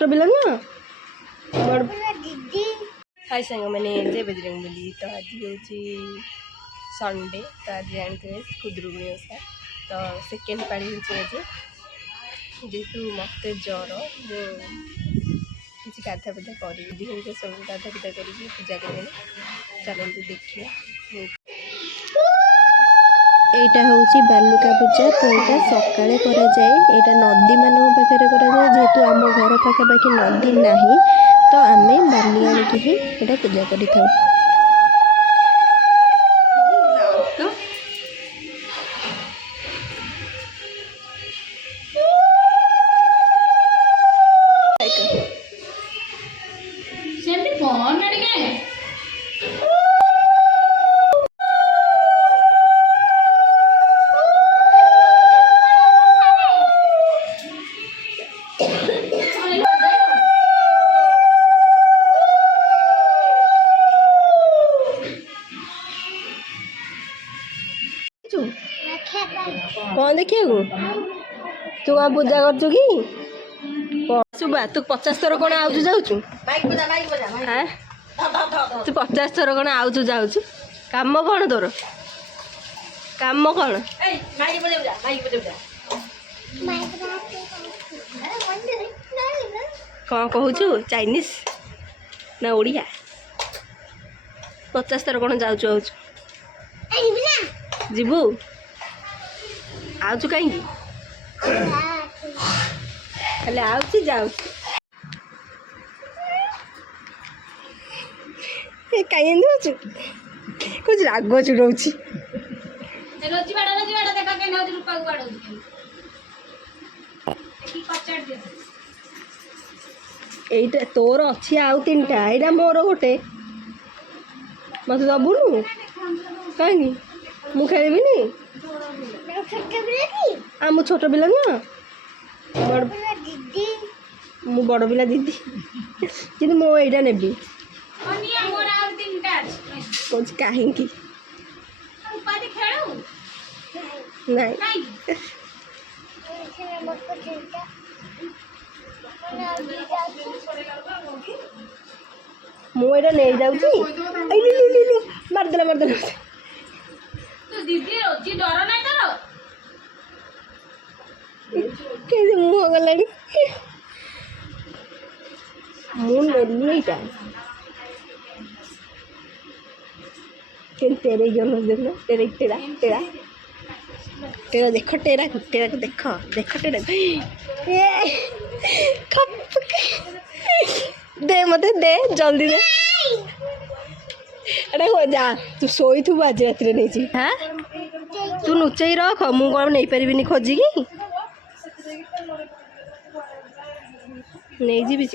छोट पिला नुह हाय सांग मैंने जय बजरंग बली। तो आज हूँ संडे तो आज जानते खुदरुकुणी ओषा तो सेकेंड पाड़ी आज जेहेतु मत ज्वर किसी गाधा पाधा कर दिहर सब गाधा पाधा कर पूजा करें चलते देखिए। এইটা হচ্ছে বালুকা পূজা। তো এটা সকালে করা যায়, এটা নদী ମାନଙ୍କ পাখରେ କରାଯାଏ। যেহেতু ଆମ ଘର ପାଖାପାଖି ନଦୀ ନାହିଁ ତ ଆମେ ବାଲି ଆଣିକି ହିଁ এটা ପୂଜା କରିଥାଉ। कौन देखिए तू कौन पूजा कर सुबह तू 50 थर कौन आउ जाऊ तू 50 थर कौन आउ जाऊ काम कौन तोर काम कौन कौन कहूचु चाइनीज ना ओडिया 50 थर कौन जाऊ जीबू आउचु कहीं खाली आउची जाउची कहीं होचु कुछ राग चुड़ौची एटा तोर अच्छी आउ 3टा एटा मोर गोटे मत दबुनु कहीं मु खेलिबिनी मु छोट पिला नुह मु बड़ पिला दीदी कि मो एटा नेबी कहीं नहीं मु एटा नहीं जाऊची मारदेला मारदेला कैसे मुँह गला मुँह नेली तेरे जन्मदिन तेरे टेरा टेरा टेरा देख टेरा टेरा को देख देख टेरा दे मत दे जल्दी दे एटा जा तू शोई थु आज रात नहीं हाँ तू लुचई रख मु कौन नहीं पारिनी खोजिकी नहीं जीवी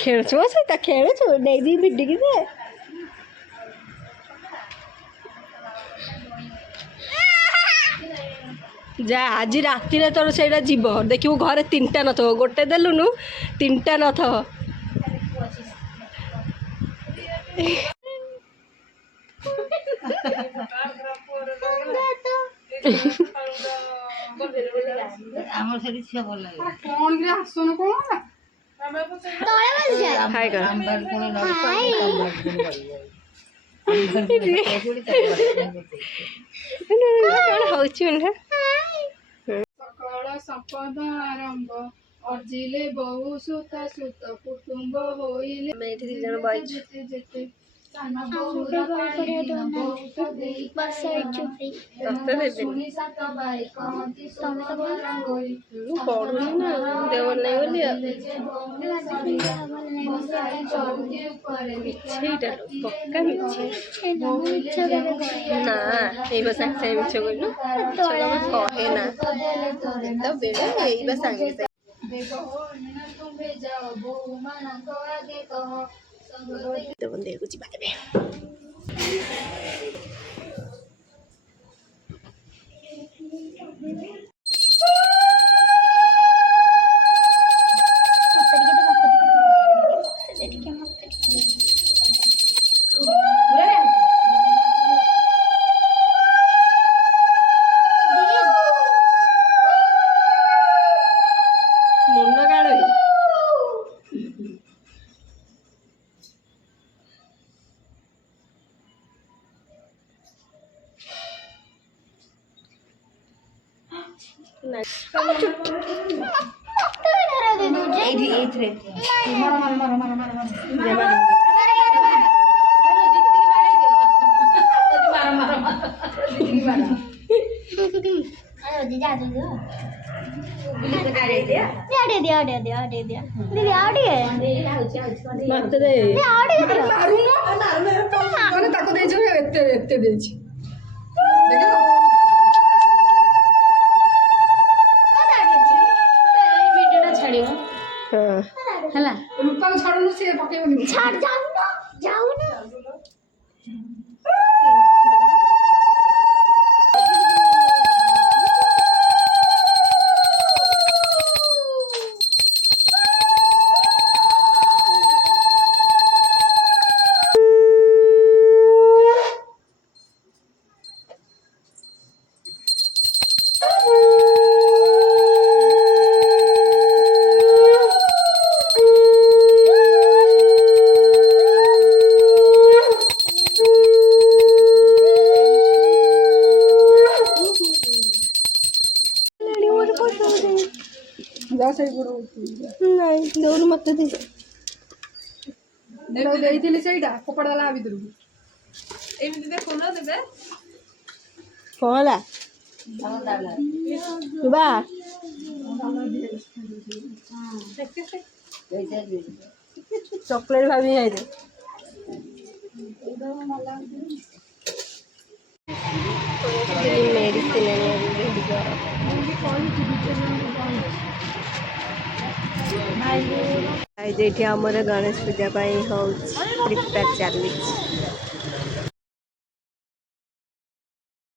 खेलु सहित खेलु नहीं जी भिडिकी दे जा आज राति तोर से जीव देखू घरे 3टा न गोटे देलुनु 3टा न सकाळ संपद आरंभ अर्जिले बहु सुत सुत कुटुंब होइले जेते जेते शुणी सात बारी कहती पढ़ुनी ना देव नहीं पक्का मिछे ना ये बस साक्षी मिछ बोलू कहे ना तो बेड़ा ये बस सांगे तुम्हें जाओ बहु मान को आगे कहो तो बंदे को चिपा देबे ତାକୁ ଦେଇଛୁ ଏତେ ଏତେ ଦେଇଛି ହେଲା ରୂପାକୁ ଛାଡୁନୁ ସିଏ ପକେଇବନି ନାଇଁ ଦଉନୁ ମତେ ଦେ ଦେଇଥିଲି ସେଇଟା ଫୋପାଡ଼ି ଦେଲା ଭିତରକୁ ଏମିତି ଦେଖୁନ ଦେବେ କଣ ହେଲା ବା ଚକୋଲେଟ୍ ଭାବି ଖାଇଦେ ମେଡ଼ିସିନ ଆଣିବାକୁ ଏଠି ଆମର ଗଣେଶ ପୂଜା ପାଇଁ ହଉଛି ପ୍ରିପେୟାର ଚାଲିଛି